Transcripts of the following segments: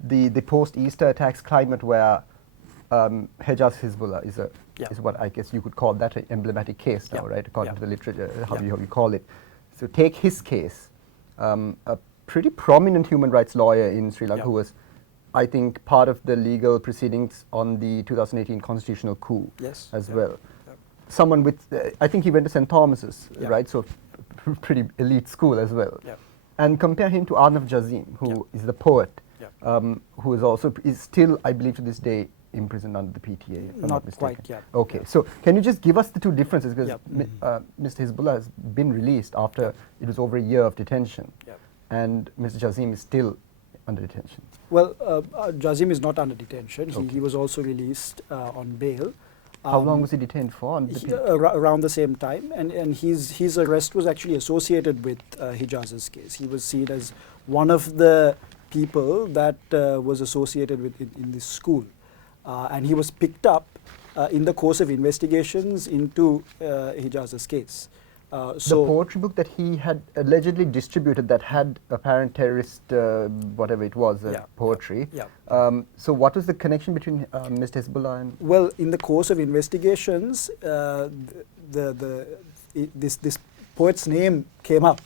the post-Easter attacks climate where Hejaaz Hisbullah is what I guess you could call that an emblematic case now, right? According to the literature, how you call it. So take his case, a pretty prominent human rights lawyer in Sri Lanka who was, I think, part of the legal proceedings on the 2018 constitutional coup as well. Someone with, I think he went to St. Thomas's, right? So pretty elite school as well. And compare him to Ahnaf Jazeem, who is the poet, who is also, is still, I believe to this day, imprisoned under the PTA, if I'm not mistaken. Quite, Okay, so can you just give us the two differences? Because Mr. Hisbullah has been released after it was over a year of detention, and Mr. Jazeem is still under detention. Well, Jazeem is not under detention. He was also released on bail. How long was he detained for? Around the same time, and his arrest was actually associated with Hejaaz's case. He was seen as one of the people that was associated with in this school. And he was picked up in the course of investigations into Hejaaz's case. The poetry book that he had allegedly distributed that had apparent terrorist, whatever it was, poetry. So what was the connection between Mr. Hisbullah and... Well, in the course of investigations, this poet's name came up.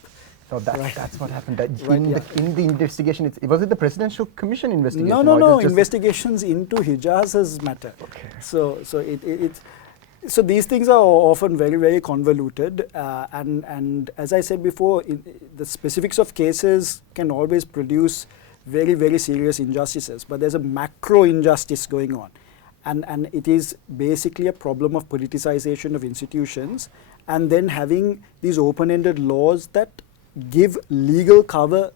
So that's what happened. In the investigation, was it the Presidential Commission investigation? No. Investigations into Hejaaz's matter. Okay. So these things are often very, very convoluted, and as I said before, the specifics of cases can always produce very, very serious injustices. But there's a macro injustice going on, and it is basically a problem of politicization of institutions, and then having these open-ended laws that give legal cover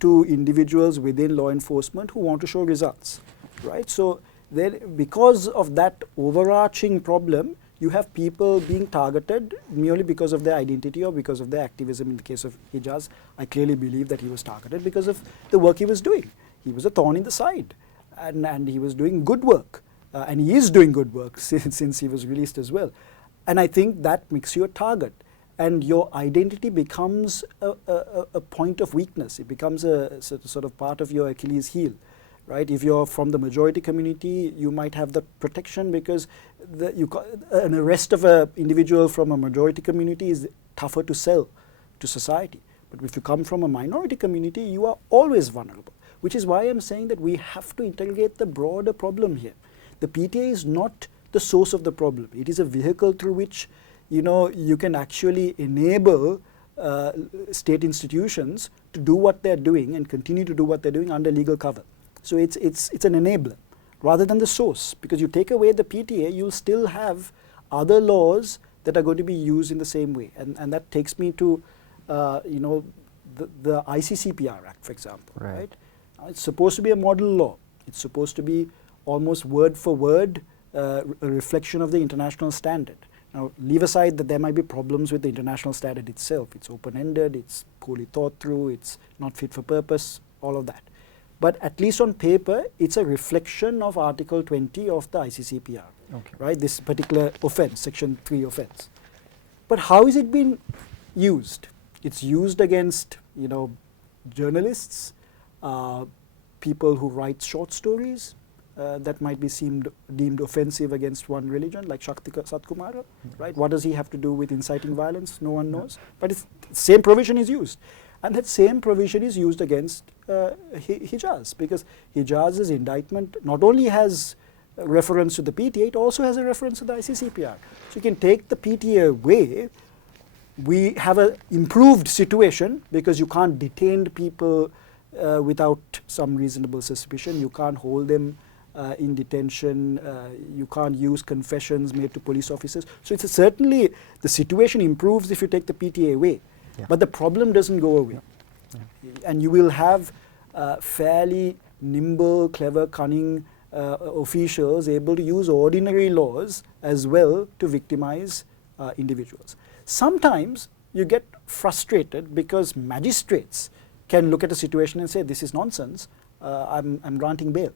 to individuals within law enforcement who want to show results, right? So then, because of that overarching problem, you have people being targeted merely because of their identity or because of their activism. In the case of Hejaaz, I clearly believe that he was targeted because of the work he was doing. He was a thorn in the side, and he was doing good work, and he is doing good work since he was released as well. And I think that makes you a target. And your identity becomes a point of weakness. It becomes a sort of part of your Achilles heel, right? If you're from the majority community, you might have the protection because an arrest of an individual from a majority community is tougher to sell to society. But if you come from a minority community, you are always vulnerable, which is why I'm saying that we have to interrogate the broader problem here. The PTA is not the source of the problem. It is a vehicle through which you can actually enable state institutions to do what they're doing and continue to do what they're doing under legal cover. So it's an enabler rather than the source, because you take away the PTA, you'll still have other laws that are going to be used in the same way. And that takes me to the ICCPR Act, for example. Right? It's supposed to be a model law. It's supposed to be almost word for word a reflection of the international standard. Now, leave aside that there might be problems with the international standard itself. It's open-ended, it's poorly thought through, it's not fit for purpose, all of that. But at least on paper, it's a reflection of Article 20 of the ICCPR, right? This particular offense, Section 3 offense. But how is it being used? It's used against, journalists, people who write short stories, that might be deemed offensive against one religion, like Shakti Satkumara, right? What does he have to do with inciting violence? No one knows. But the same provision is used. And that same provision is used against Hejaaz, because Hejaaz's indictment not only has a reference to the PTA, it also has a reference to the ICCPR. So you can take the PTA away. We have an improved situation because you can't detain people without some reasonable suspicion. You can't hold them in detention, you can't use confessions made to police officers. So it's certainly the situation improves if you take the PTA away, but the problem doesn't go away. And you will have fairly nimble, clever, cunning officials able to use ordinary laws as well to victimize individuals. Sometimes you get frustrated because magistrates can look at a situation and say, this is nonsense, I'm granting bail.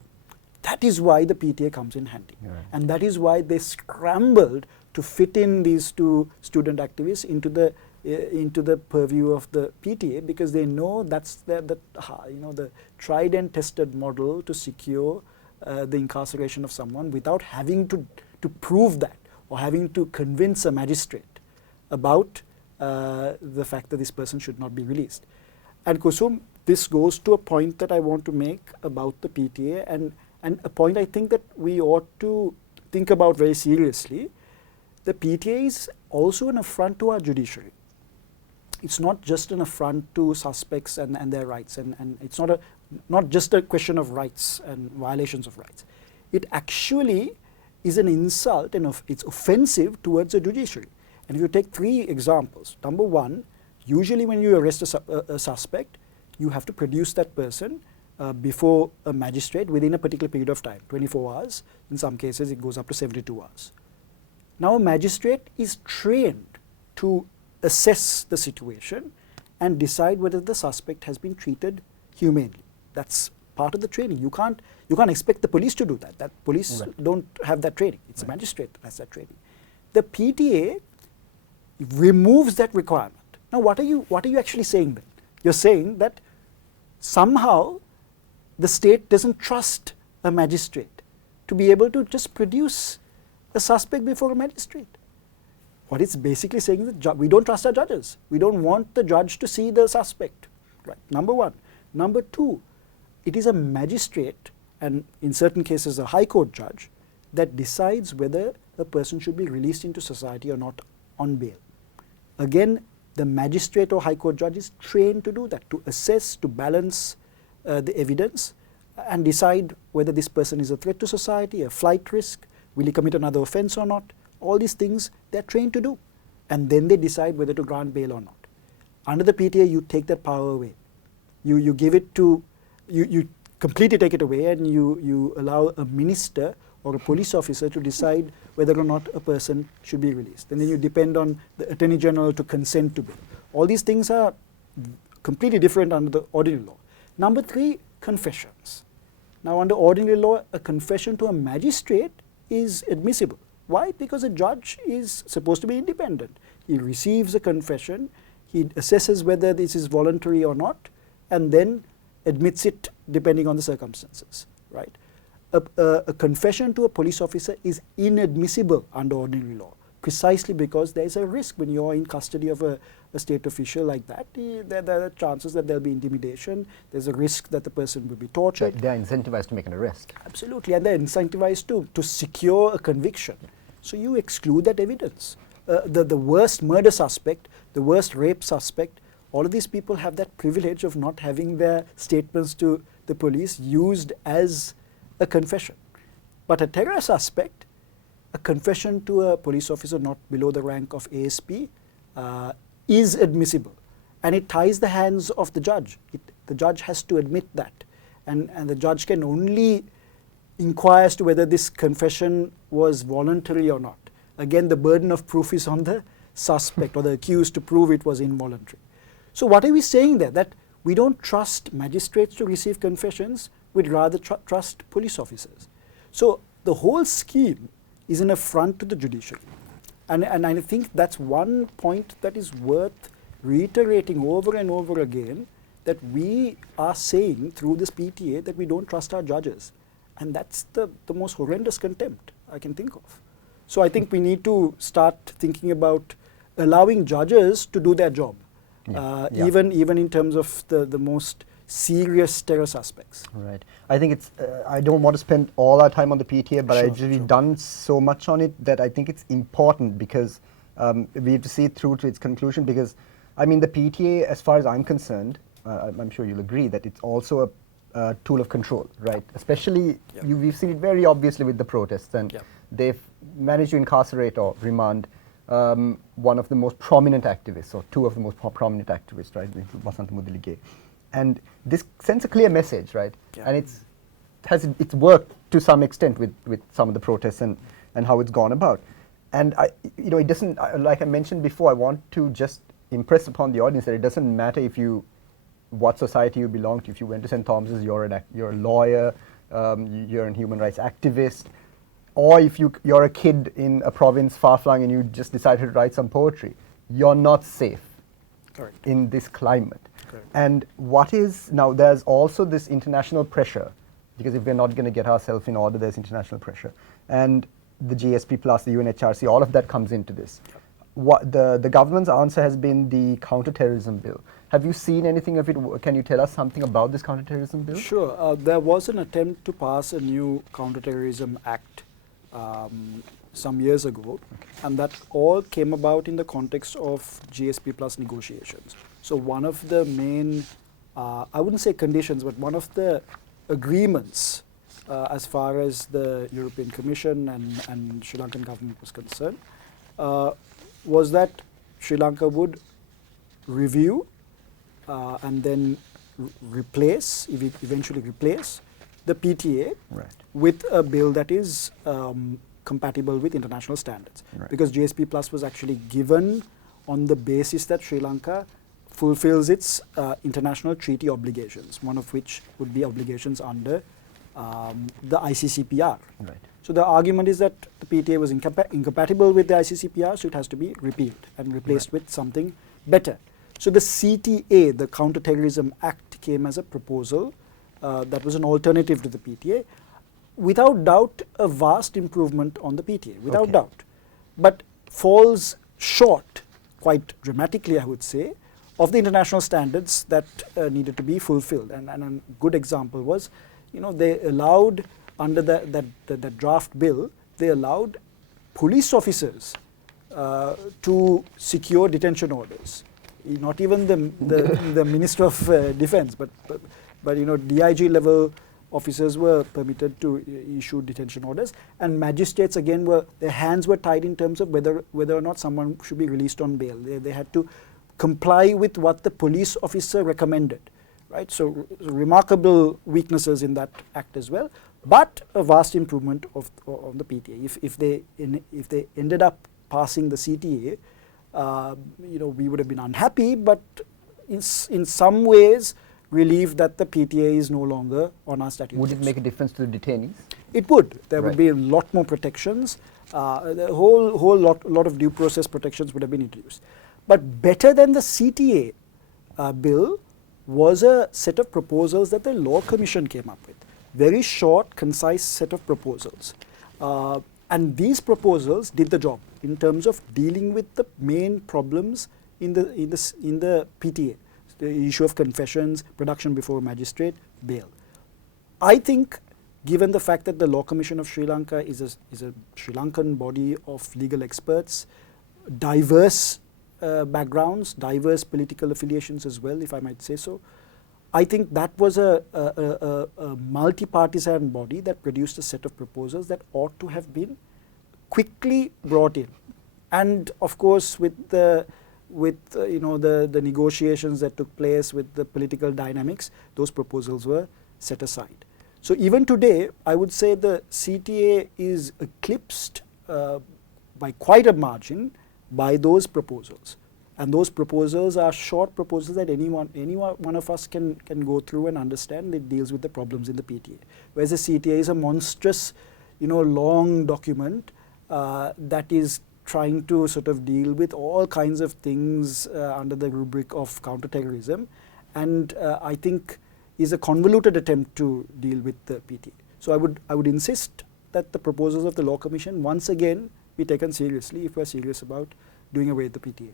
That is why the PTA comes in handy. And that is why they scrambled to fit in these two student activists into the into the purview of the PTA, because they know that's the tried and tested model to secure the incarceration of someone without having to prove that or having to convince a magistrate about the fact that this person should not be released. And Kusum, this goes to a point that I want to make about the PTA, and a point I think that we ought to think about very seriously. The PTA is also an affront to our judiciary. It's not just an affront to suspects and their rights, and it's not just a question of rights and violations of rights. It actually is an insult and it's offensive towards the judiciary. And if you take 3 examples, number 1, usually when you arrest a suspect, you have to produce that person before a magistrate within a particular period of time, 24 hours. In some cases, it goes up to 72 hours. Now, a magistrate is trained to assess the situation and decide whether the suspect has been treated humanely. That's part of the training. You can't expect the police to do that. That police don't have that training. It's a magistrate that has that training. The PTA removes that requirement. Now, what are you actually saying then? You're saying that somehow the state doesn't trust a magistrate to be able to just produce a suspect before a magistrate. What it's basically saying is that we don't trust our judges. We don't want the judge to see the suspect. Right. Number 1. Number 2, it is a magistrate, and in certain cases a high court judge, that decides whether a person should be released into society or not on bail. Again, the magistrate or high court judge is trained to do that, to assess, to balance the evidence and decide whether this person is a threat to society, a flight risk, will he commit another offense or not. All these things they're trained to do, and then they decide whether to grant bail or not. Under the PTA, you take that power away. You give it to, you completely take it away, and you allow a minister or a police officer to decide whether or not a person should be released. And then you depend on the Attorney General to consent to bail. All these things are completely different under the ordinary law. Number 3, confessions. Now, under ordinary law, a confession to a magistrate is admissible. Why? Because a judge is supposed to be independent. He receives a confession, he assesses whether this is voluntary or not, and then admits it depending on the circumstances, right? A confession to a police officer is inadmissible under ordinary law, precisely because there is a risk when you are in custody of a state official like that. There are chances that there will be intimidation, there's a risk that the person will be tortured. They are incentivized to make an arrest. Absolutely, and they're incentivized to secure a conviction. So you exclude that evidence. The worst murder suspect, the worst rape suspect, all of these people have that privilege of not having their statements to the police used as a confession. But a terror suspect, a confession to a police officer not below the rank of ASP is admissible, and it ties the hands of the judge. The judge has to admit that, and the judge can only inquire as to whether this confession was voluntary or not. Again, the burden of proof is on the suspect or the accused to prove it was involuntary. So what are we saying there? That we don't trust magistrates to receive confessions, we'd rather trust police officers. So the whole scheme is an affront to the judiciary. And I think that's one point that is worth reiterating over and over again, that we are saying through this PTA that we don't trust our judges. And that's the most horrendous contempt I can think of. So I think we need to start thinking about allowing judges to do their job, even in terms of the most serious terror suspects. Right. I think it's, I don't want to spend all our time on the PTA, but we've done so much on it that I think it's important, because we have to see it through to its conclusion, because I mean the PTA, as far as I'm concerned, I'm sure you'll agree that it's also a tool of control, right? Especially, we've seen it very obviously with the protests, and they've managed to incarcerate or remand one of the most prominent activists, or two of the most prominent activists, right? Vasant Mudalige. And this sends a clear message, right? And it's worked to some extent with some of the protests and how it's gone about. And it doesn't, like I mentioned before, I want to just impress upon the audience that it doesn't matter what society you belong to. If you went to St. Thomas's, you're a lawyer, you're a human rights activist, or if you're a kid in a province far-flung and you just decided to write some poetry, you're not safe Correct. in this climate. Correct. And what is, now there's also this international pressure, because if we're not going to get ourselves in order, there's international pressure. And the GSP plus, the UNHRC, all of that comes into this. What the government's answer has been the counterterrorism bill. Have you seen anything of it? Can you tell us something about this counterterrorism bill? Sure. There was an attempt to pass a new counterterrorism act some years ago, and that all came about in the context of GSP plus negotiations. So one of the main, I wouldn't say conditions, but one of the agreements as far as the European Commission and Sri Lankan government was concerned was that Sri Lanka would review and then eventually replace the PTA with a bill that is compatible with international standards. Because GSP Plus was actually given on the basis that Sri Lanka fulfills its international treaty obligations, one of which would be obligations under the ICCPR. So the argument is that the PTA was incompatible with the ICCPR, so it has to be repealed and replaced with something better. So the CTA, the Counterterrorism Act, came as a proposal that was an alternative to the PTA. Without doubt, a vast improvement on the PTA, without doubt. But falls short, quite dramatically I would say, of the international standards that needed to be fulfilled. And a good example was, they allowed, under that draft bill, they allowed police officers to secure detention orders. Not even the Minister of Defense, but DIG level officers were permitted to issue detention orders, and magistrates again their hands were tied in terms of whether or not someone should be released on bail. They had to comply with what the police officer recommended, right? So remarkable weaknesses in that act as well, but a vast improvement on the PTA. If they ended up passing the CTA, we would have been unhappy, but in some ways relieved that the PTA is no longer on our statute. Would it make a difference to the detainees? It would. There would be a lot more protections. The whole lot of due process protections would have been introduced. But better than the CTA bill was a set of proposals that the Law Commission came up with. Very short, concise set of proposals. And these proposals did the job in terms of dealing with the main problems in the PTA. The issue of confessions, production before a magistrate, bail. I think, given the fact that the Law Commission of Sri Lanka is a Sri Lankan body of legal experts, diverse backgrounds, diverse political affiliations as well, if I might say so, I think that was a multi-partisan body that produced a set of proposals that ought to have been quickly brought in. And of course, with the negotiations that took place, with the political dynamics, those proposals were set aside. So even today, I would say the CTA is eclipsed by quite a margin by those proposals. And those proposals are short proposals that any one of us can go through and understand. It deals with the problems in the PTA. Whereas the CTA is a monstrous, long document that is trying to sort of deal with all kinds of things under the rubric of counterterrorism, and I think is a convoluted attempt to deal with the PTA. So I would insist that the proposals of the Law Commission once again be taken seriously if we're serious about doing away with the PTA.